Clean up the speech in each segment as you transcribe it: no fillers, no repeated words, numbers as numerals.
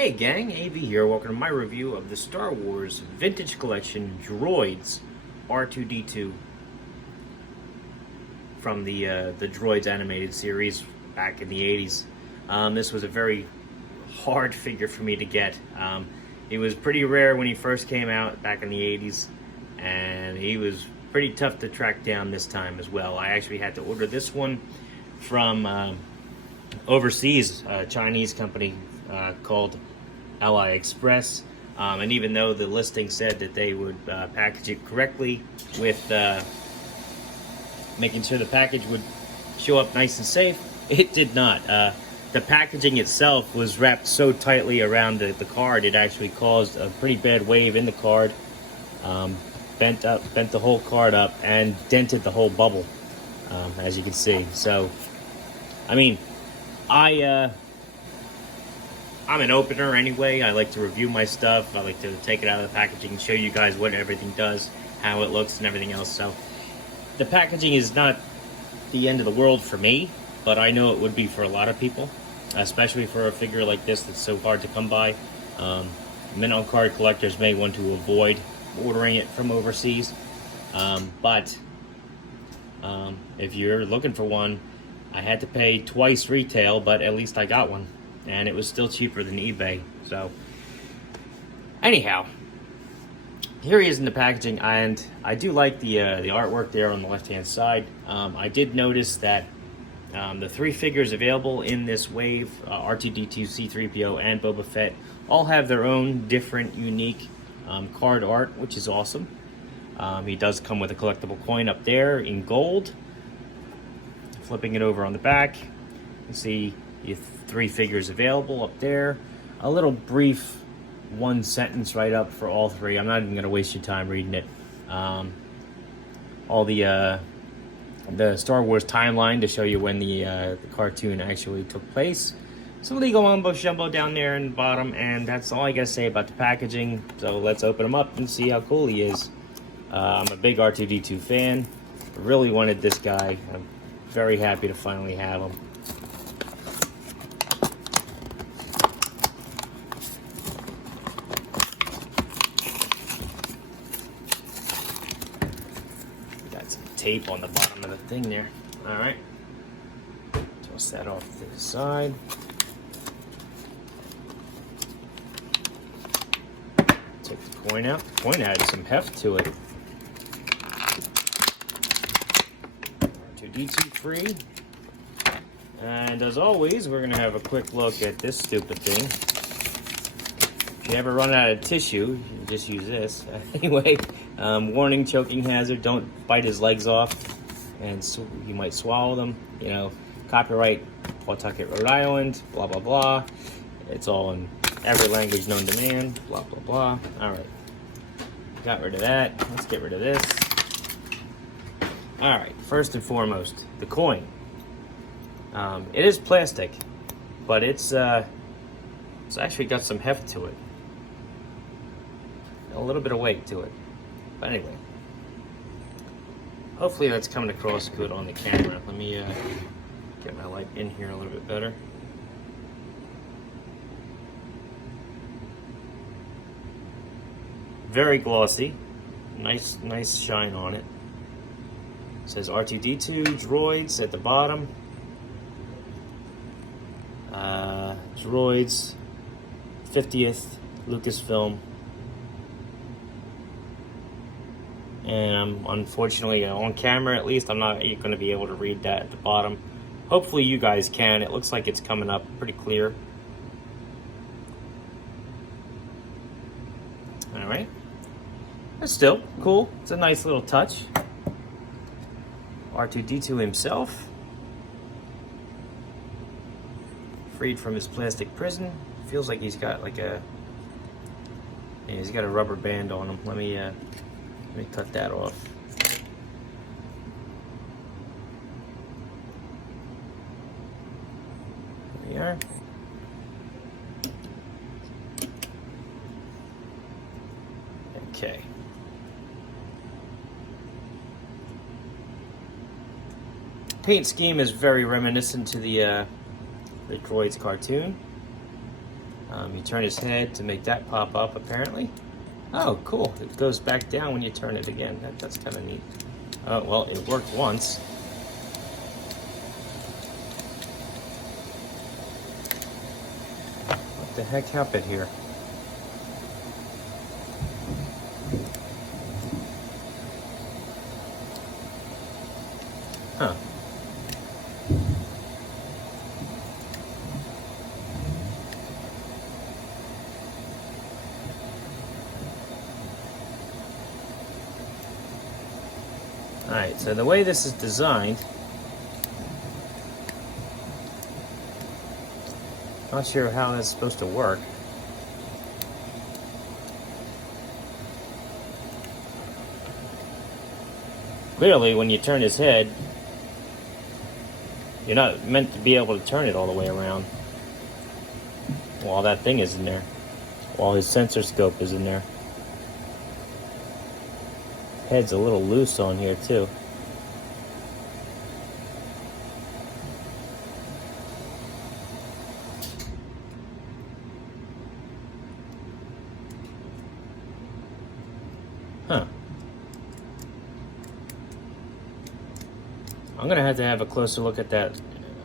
Hey gang, AV here. Welcome to my review of the Star Wars Vintage Collection Droids Artoo Deetoo from the Droids animated series back in the 80s. This was a very hard figure for me to get. He was pretty rare when he first came out back in the 80s, and he was pretty tough to track down this time as well. I actually had to order this one from overseas, a Chinese company called AliExpress, and even though the listing said that they would package it correctly with making sure the package would show up nice and safe, it did not. The packaging itself was wrapped so tightly around the card, it actually caused a pretty bad wave in the card, bent the whole card up and dented the whole bubble, as you can see. So I mean, I'm an opener anyway. I like to review my stuff. I like to take it out of the packaging and show you guys what everything does, how it looks and everything else. So the packaging is not the end of the world for me, but I know it would be for a lot of people, especially for a figure like this that's so hard to come by. Mint card collectors may want to avoid ordering it from overseas, but if you're looking for one, I had to pay twice retail, but at least I got one. And it was still cheaper than eBay. So anyhow, here he is in the packaging, and I do like the artwork there on the left hand side. I did notice that the three figures available in this wave, Artoo Deetoo, C-3PO, and Boba Fett, all have their own different unique card art, which is awesome. He does come with a collectible coin up there in gold. Flipping it over on the back, you see the three figures available up there. A little brief one sentence write up for all three. I'm not even going to waste your time reading it. All the Star Wars timeline to show you when the cartoon actually took place. Some legal mumbo jumbo down there in the bottom, and that's all I got to say about the packaging. So let's open him up and see how cool he is. I'm a big Artoo Deetoo fan. I really wanted this guy. I'm very happy to finally have him. Tape on the bottom of the thing there. All right, toss that off to the side. Take the coin out. The coin had some heft to it. Artoo Deetoo free. And as always, we're gonna have a quick look at this stupid thing. If you ever run out of tissue, you can just use this. Anyway, warning, choking hazard, don't bite his legs off, and so you might swallow them. You know, copyright Pawtucket, Rhode Island, blah, blah, blah. It's all in every language known to man, blah, blah, blah. All right, got rid of that. Let's get rid of this. All right, first and foremost, the coin. It is plastic, but it's actually got some heft to it. A little bit of weight to it. But anyway, hopefully that's coming across good on the camera. Let me get my light in here a little bit better. Very glossy. Nice shine on it. It says Artoo Deetoo, Droids at the bottom. Droids, 50th Lucasfilm. And unfortunately, on camera at least, I'm not going to be able to read that at the bottom. Hopefully you guys can. It looks like it's coming up pretty clear. Alright. But still, cool. It's a nice little touch. Artoo Deetoo himself. Freed from his plastic prison. Feels like he's got like a... Yeah, he's got a rubber band on him. Let me cut that off. There we are. Okay. Paint scheme is very reminiscent to the Droids cartoon. You turn his head to make that pop up, apparently. Oh, cool. It goes back down when you turn it again. That's kind of neat. Oh, well, it worked once. What the heck happened here? Huh. Alright, so the way this is designed, not sure how that's supposed to work. Clearly, when you turn his head, you're not meant to be able to turn it all the way around while that thing is in there, while his sensor scope is in there. Head's a little loose on here too. Huh. I'm gonna have to have a closer look at that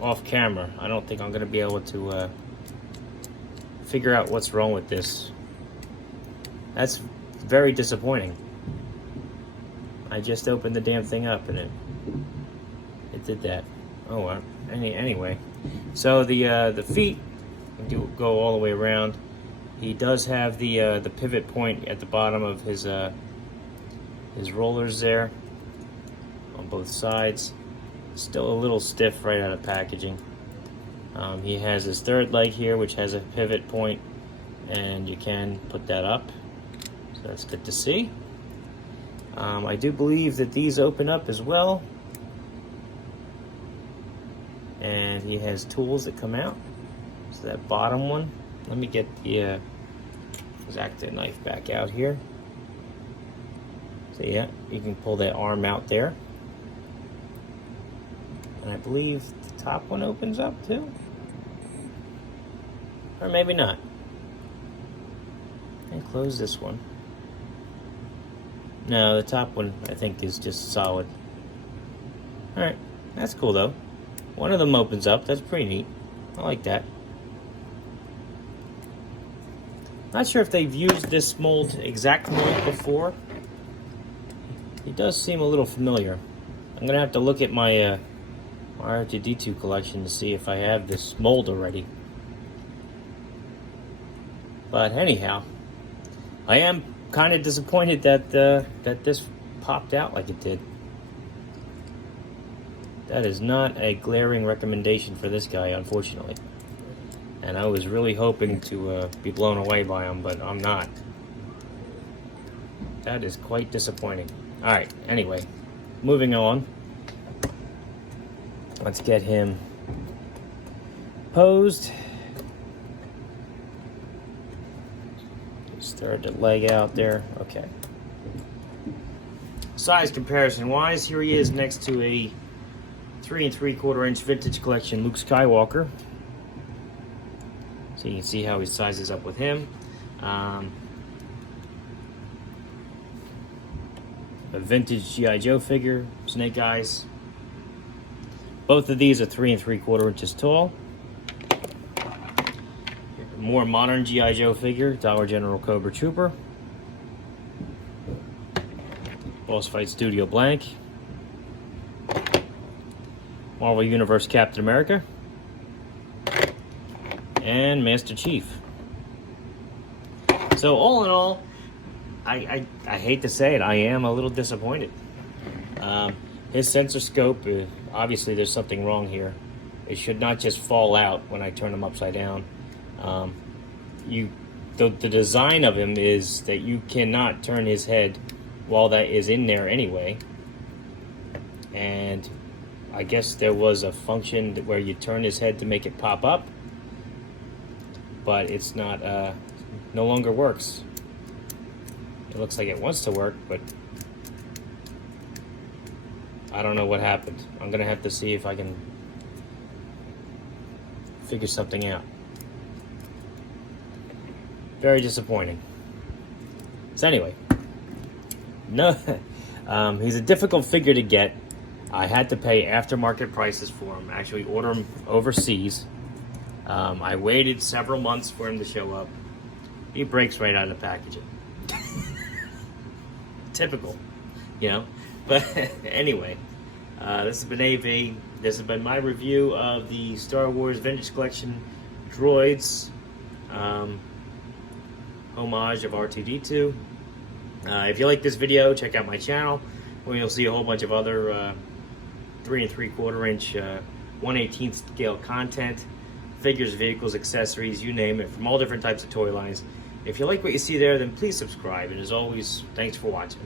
off camera. I don't think I'm gonna be able to figure out what's wrong with this. That's very disappointing. I just opened the damn thing up and it did that. Oh well. Anyway, so the feet do go all the way around. He does have the pivot point at the bottom of his rollers there on both sides. Still a little stiff right out of packaging. He has his third leg here, which has a pivot point, and you can put that up. So that's good to see. I do believe that these open up as well. And he has tools that come out. So that bottom one, let me get the X-Acto knife back out here. So yeah, you can pull that arm out there. And I believe the top one opens up too. Or maybe not. And close this one. No, the top one I think is just solid. Alright, that's cool though. One of them opens up, that's pretty neat. I like that. Not sure if they've used this mold, exact mold, before. It does seem a little familiar. I'm gonna have to look at my Artoo Deetoo collection to see if I have this mold already. But anyhow, I am kind of disappointed that that this popped out like it did. That is not a glaring recommendation for this guy, unfortunately. And I was really hoping to be blown away by him, but I'm not. That is quite disappointing. Alright, anyway, moving on. Let's get him posed. Just throw the leg out there. Okay. Size comparison wise, here he is next to a 3 3/4 inch vintage collection Luke Skywalker. So you can see how he sizes up with him. A vintage G.I. Joe figure, Snake Eyes. Both of these are 3 3/4 inches tall. More modern G.I. Joe figure, Dollar General Cobra Trooper. Boss Fight Studio Blank. Marvel Universe Captain America. And Master Chief. So all in all, I hate to say it, I am a little disappointed. His sensor scope, obviously there's something wrong here. It should not just fall out when I turn him upside down. The design of him is that you cannot turn his head while that is in there anyway. And I guess there was a function where you turn his head to make it pop up, but it's not, no longer works. It looks like it wants to work, but I don't know what happened. I'm gonna have to see if I can figure something out. Very disappointing. So anyway, no, he's a difficult figure to get. I had to pay aftermarket prices for him. Actually, order him overseas. I waited several months for him to show up. He breaks right out of the packaging. Typical, you know. But anyway, this has been AV. This has been my review of the Star Wars Vintage Collection Droids homage of Artoo Deetoo. If you like this video, check out my channel, where you'll see a whole bunch of other 3 3/4 inch 1/18 scale content, figures, vehicles, accessories, you name it, from all different types of toy lines. If you like what you see there, then please subscribe. And as always, thanks for watching.